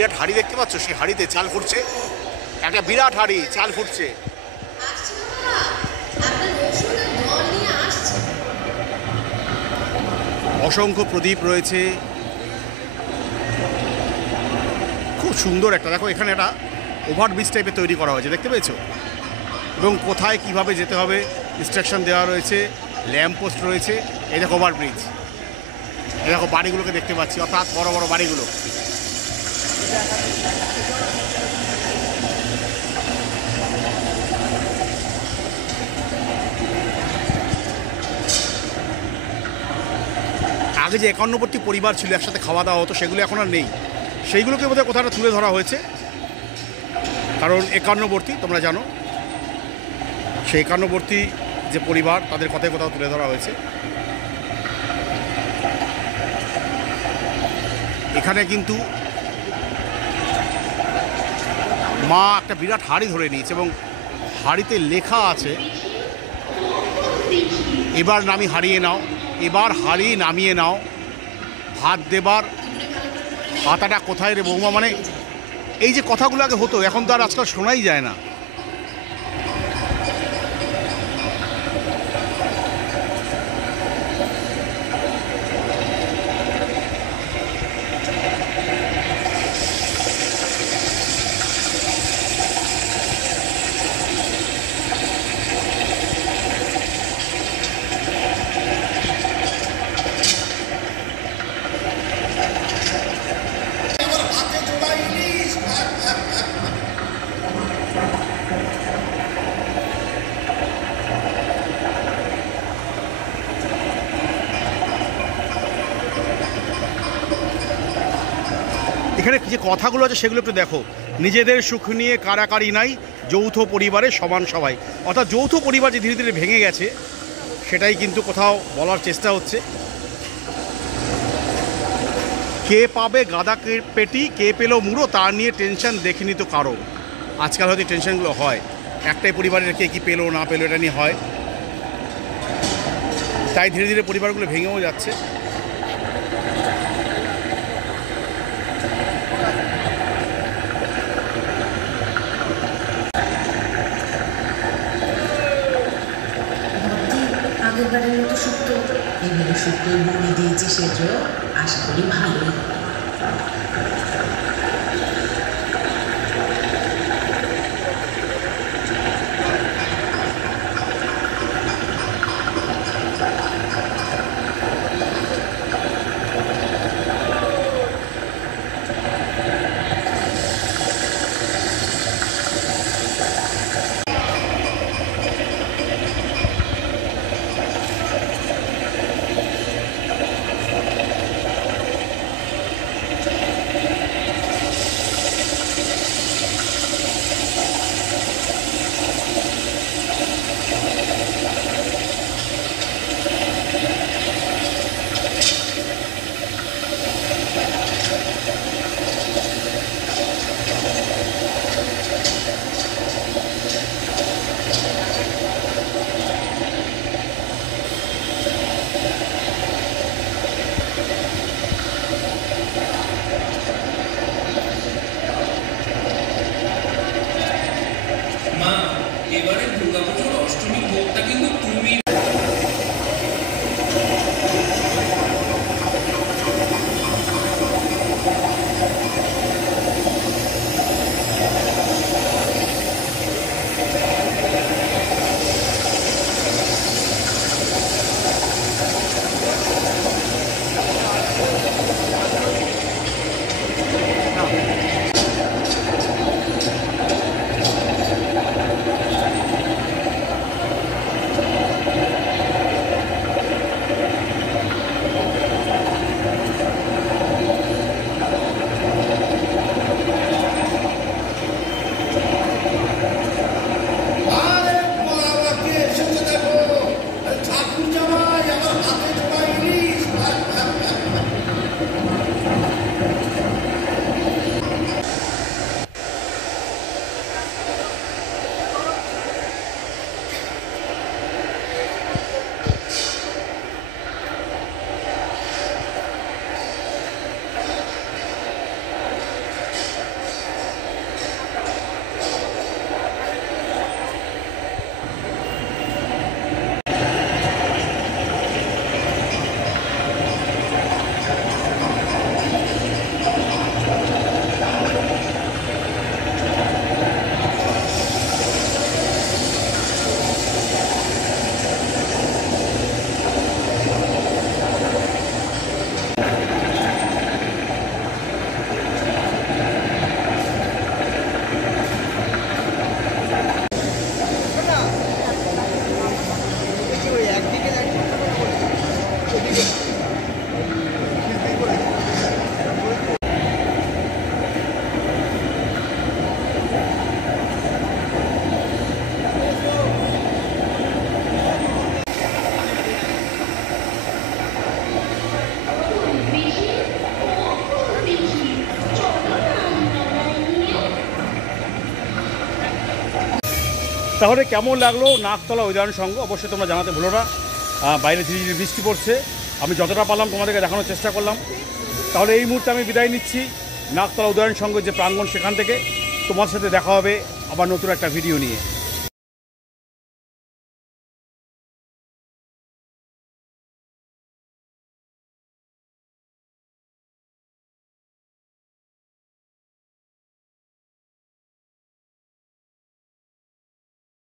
বিরাট হাঁড়ি দেখতে পাচ্ছ, সেই হাঁড়িতে চাল ফুটছে, একটা বিরাট হাঁড়ি চাল ফুটছে। অসংখ্য প্রদীপ রয়েছে, খুব সুন্দর একটা, দেখো এখানে একটা ওভারব্রিজ টাইপের তৈরি করা হয়েছে, দেখতে পেয়েছো? এবং কোথায় কিভাবে যেতে হবে ইনস্ট্রাকশন দেওয়া রয়েছে, ল্যাম্প পোস্ট রয়েছে। এই দেখো ওভারব্রিজ, এই দেখো বাড়িগুলোকে দেখতে পাচ্ছি, অর্থাৎ বড় বড় বাড়িগুলো। আগে যে 51টি পরিবার ছিল, একসাথে খাওয়া দাওয়া হতো, সেগুলো এখন আর নেই। সেইগুলোকে বোধহয় কোথাটা তুলে ধরা হয়েছে, কারণ 51বর্তী তোমরা জানো, সেই 51বর্তী যে পরিবার, তাদের কথাই কোথাও তুলে ধরা হয়েছে। এখানে কিন্তু মা একটা বিরাট হাঁড়ি ধরে নিয়েছে এবং হাঁড়িতে লেখা আছে, এবার নামি হারিয়ে নাও, এবার হাঁড়ি নামিয়ে নাও, ভাত দেবার পাতাটা কোথায় রে বৌমা। মানে এই যে কথাগুলো আগে হতো, এখন তো আর আজকাল শোনাই যায় না। এখানে যে কথাগুলো আছে সেগুলো একটু দেখো, নিজেদের সুখ নিয়ে কারাকারি নাই, যৌথ পরিবারে সমান সবাই। অর্থাৎ যৌথ পরিবার যে ধীরে ধীরে ভেঙে গেছে, সেটাই কিন্তু কোথাও বলার চেষ্টা হচ্ছে। কে পাবে গাদা পেটি, কে পেলো মুড়ো, তা নিয়ে টেনশন দেখিনি তো কারো। আজকাল হয়তো টেনশনগুলো হয়, একটাই পরিবারের কে কী পেলো না পেলো এটা নিয়ে হয়, তাই ধীরে ধীরে পরিবারগুলো ভেঙেও যাচ্ছে। আগেরবারের মতো শুক্তো, এবারে শুক্তোয় বড়ি দিয়েছি, সেটা আশা করি ভালোই। এবারে দুর্গাপুজোর অষ্টমী ভোগটা কিন্তু তুমি তাহলে কেমন লাগলো নাকতলা উদয়ন সংঘ অবশ্যই তোমরা জানাতে ভুলো না। বাইরে ঝিরিঝিরি বৃষ্টি পড়ছে, আমি যতটা পারলাম তোমাদেরকে দেখানোর চেষ্টা করলাম। তাহলে এই মুহূর্তে আমি বিদায় নিচ্ছি নাকতলা উদয়ন সংঘের যে প্রাঙ্গণ সেখান থেকে। তোমার সাথে দেখা হবে আবার নতুন একটা ভিডিও নিয়ে।